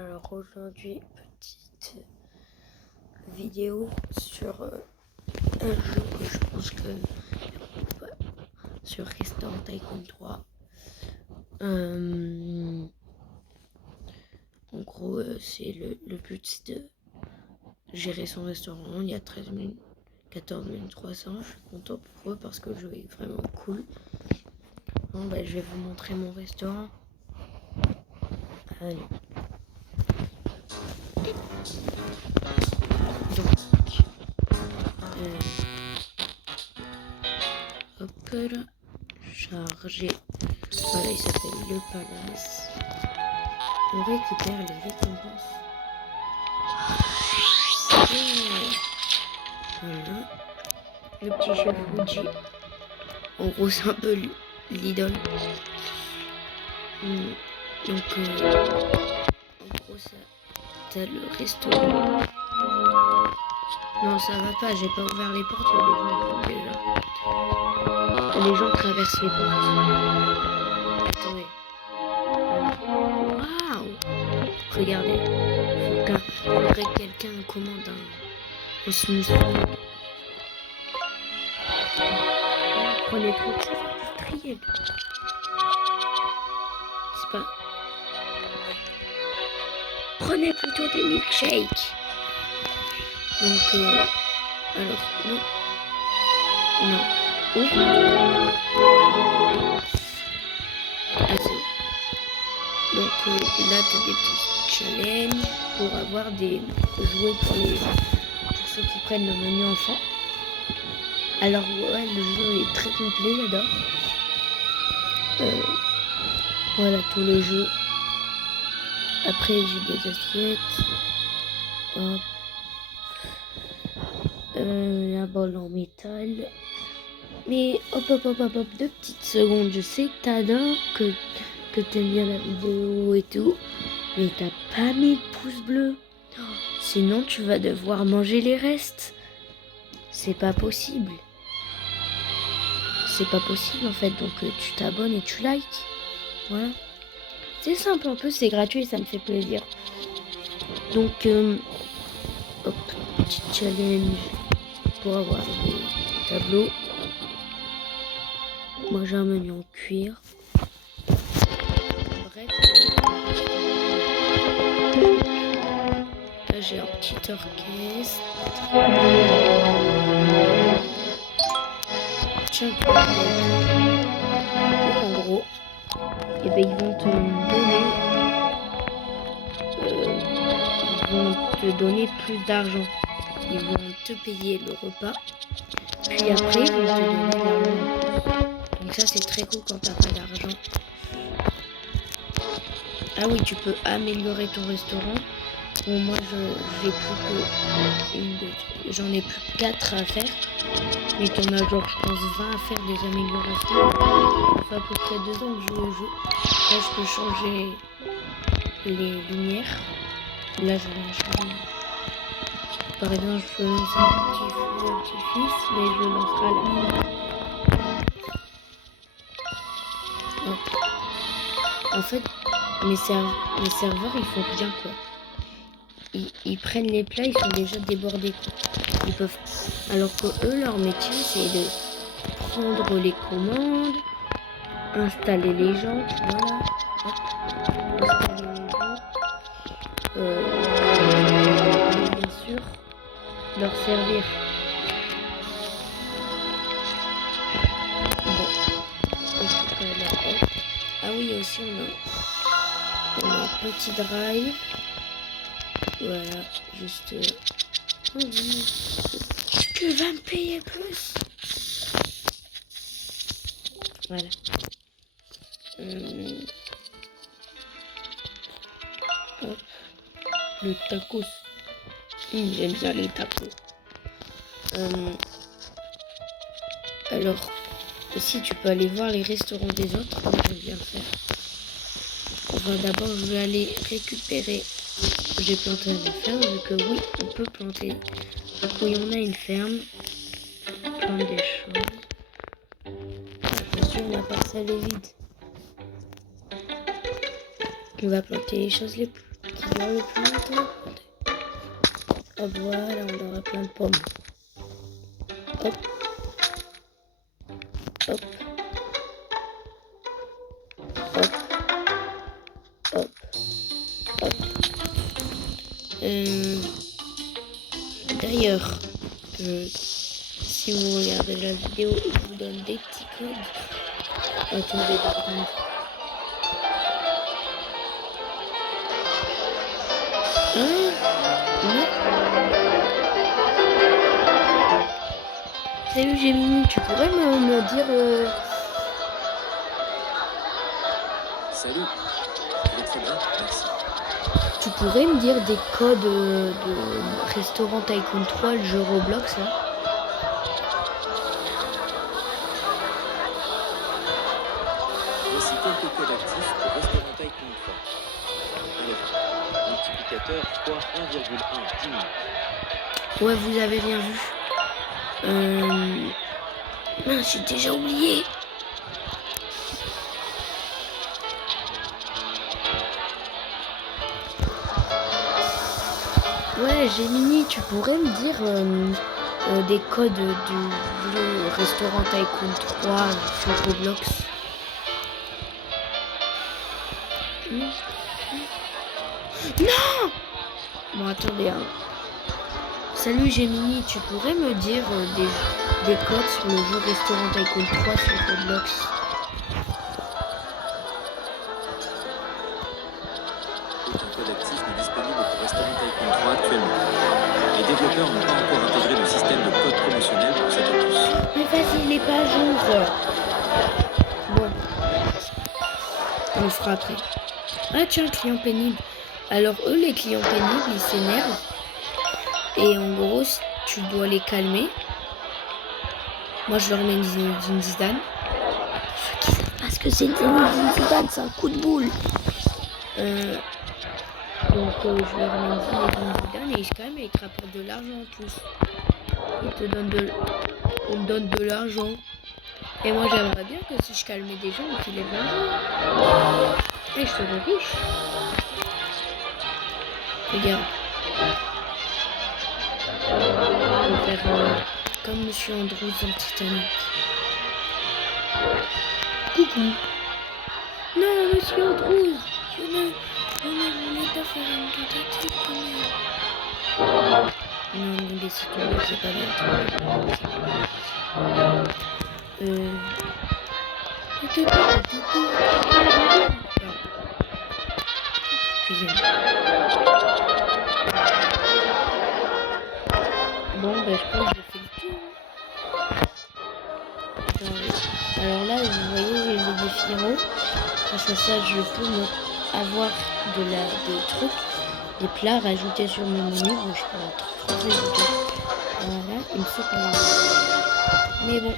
Alors aujourd'hui, petite vidéo sur un jeu que je pense que sur Restaurant Tycoon 3. En gros, c'est le but, c'est de gérer son restaurant. Il y a 14 300. Je suis content pour eux parce que le jeu est vraiment cool. Bon, je vais vous montrer mon restaurant. Allez. Donc, hop là, chargé. Voilà, il s'appelle le Palace. On récupère les récompenses. Voilà. Le petit chef Fuji. En gros, c'est un peu l'idole. Donc, en gros, ça, t'as le restaurant. Non, ça va pas, j'ai pas ouvert les portes, il y a des gens déjà. Les gens traversent les portes. Attendez. Waouh! Regardez. Faudrait que quelqu'un commande un smoothie. Prenez trop de choses industrielles. C'est pas. Prenez plutôt des milkshakes. Donc, alors, non. Non. Ouvre. Ah, c'est bon. Donc, là, t'as des petits challenges pour avoir des jouets pour ceux qui prennent le menu enfant. Alors, ouais, le jeu est très complet, j'adore. Voilà, tout le jeu. Après, j'ai des assiettes. Hop. La balle en métal. Mais hop, 2 petites secondes. Je sais que t'adores, que t'aimes bien la vidéo et tout. Mais t'as pas mis de pouce bleu. Sinon, tu vas devoir manger les restes. C'est pas possible. C'est pas possible en fait. Donc, tu t'abonnes et tu likes. Voilà. C'est simple en plus, c'est gratuit, ça me fait plaisir. Donc, hop, petit challenge pour avoir des tableaux. Moi j'ai un menu en cuir. Bref. Là j'ai un petit orchestre. Tiens, en gros, et ben ils vont te donner plus d'argent. Ils vont te payer le repas. Puis après, ils vont te donner de l'argent. Donc ça, c'est très cool quand t'as pas d'argent. Ah oui, tu peux améliorer ton restaurant. Bon, moi, j'en ai plus que 4 à faire. Mais t'en as genre, je pense, 20 à faire des améliorations. Ça fait à peu près 2 ans que je joue au jeu. Là, je peux changer les lumières. Là, je vais en changer. Par exemple, je peux lancer un petit feu d'artifice, mais je le lancerai à la fin. En fait, mes serveurs, ils font rien, quoi. Ils prennent les plats, ils sont déjà débordés, quoi. Ils peuvent... Alors que eux, leur métier, c'est de prendre les commandes, installer les gens, voilà. Hop. Installer les gens. Et bien sûr, leur servir. Bon. Ah oui, aussi on a un petit drive. Voilà, juste... Tu vas me payer plus. Voilà. Hop. Le tacos. J'aime bien les tacos. Alors, aussi tu peux aller voir les restaurants des autres, comme je viens de faire. Enfin, d'abord, je vais aller récupérer. J'ai planté une ferme, vu que oui, on peut planter. Oui, on a une ferme. Plante des choses. Attention, la parcelle est vide. On va planter les choses les plus Qui dure le plus longtemps. Hop, voilà, on aura plein de pommes. Hop. Hop. Hop. Hop. Hop. D'ailleurs, si vous regardez la vidéo, je vous donne des petits codes. Attendez, par contre. Non. Salut Gemini, tu pourrais me dire... Salut, je vais très bien, merci. Tu pourrais me dire des codes de Restaurant Tycoon 3, le jeu Roblox là? Voici quelques codes actifs pour Restaurant Tycoon 3. Alors, multiplicateur fois 1,1 diminue. Ouais, vous avez rien vu. Mince, j'ai déjà oublié. Ouais, Gemini, tu pourrais me dire des codes du jeu Restaurant Tycoon 3 sur Roblox? Non! Bon, attendez, hein. Salut Gemini, tu pourrais me dire des codes sur le jeu Restaurant Tycoon 3 sur Roblox? Aucun code actif n'est disponible pour Restaurant Tycoon 3 actuellement. Les développeurs n'ont pas encore intégré le système de code promotionnel pour cette opus. Mais vas-y, il est pas à jour. Bon, on le fera après. Ah tiens, client pénible. Alors eux, les clients pénibles, ils s'énervent. Et en gros, tu dois les calmer. Moi, je leur mets une Zidane. Ceux qui savent pas ce que c'est une Zidane, c'est un coup de boule. Donc, je leur mets une Zidane et ils se calment et ils te rapportent de l'argent en plus. On te donne de l'argent. Et moi, j'aimerais bien que si je calmais des gens, qu'ils aient de l'argent. Et je serais riche. Regarde. On va faire comme Monsieur Andrews dans Titanic. Coucou. Non, Monsieur Andrews, je ne voulais pas faire une tentative quand même. Non, mais laissez tomber, c'est pas bien. Non. Excusez-moi. Bon, ben, je pense que j'ai fait le tour. Alors là, vous voyez, j'ai les défis héros. Grâce à ça, je peux avoir des trucs, des plats rajoutés sur mon menu. Bon, je peux trop ajouter. Voilà, une soupe à mais bon.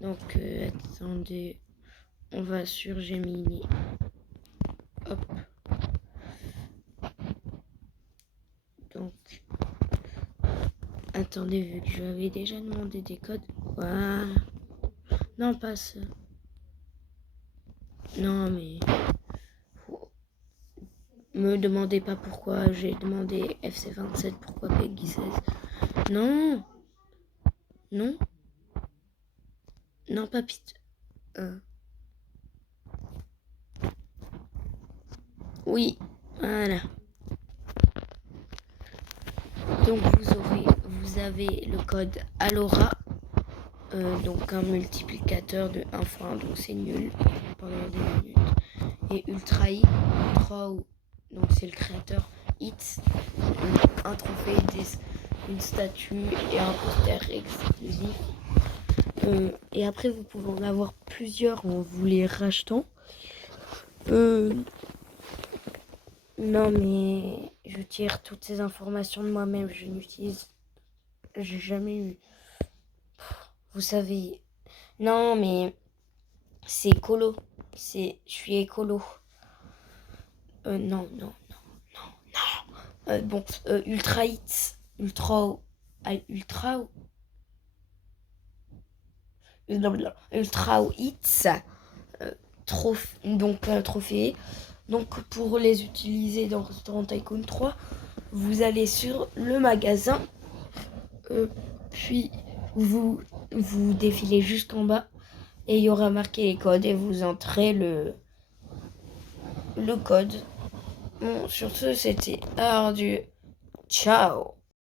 Donc, attendez. On va sur Gemini. Hop. Donc, attendez, vu que je lui avais déjà demandé des codes. Voilà. Non, pas ça. Non, mais... Me demandez pas pourquoi j'ai demandé FC27, pourquoi Peggy 16. Non. Non. Non, pas Pete. Oui, voilà. Donc vous avez le code Alora, donc un multiplicateur de 1 fois 1, donc c'est nul pendant des minutes. Et Ultra I, donc c'est le créateur, Hits, un trophée, une statue et un poster exclusif. Et après vous pouvez en avoir plusieurs en vous les rachetant. Non, mais je tire toutes ces informations de moi-même. Je n'utilise... J'ai jamais eu... Vous savez... Non, mais... C'est écolo. Je suis écolo. Non. Bon, Ultra Hits. Ultra... Ultra Hits, trophée. Donc pour les utiliser dans Restaurant Tycoon 3, vous allez sur le magasin, puis vous défilez jusqu'en bas et il y aura marqué les codes et vous entrez le code. Bon, sur ce, c'était Ardu. Ciao.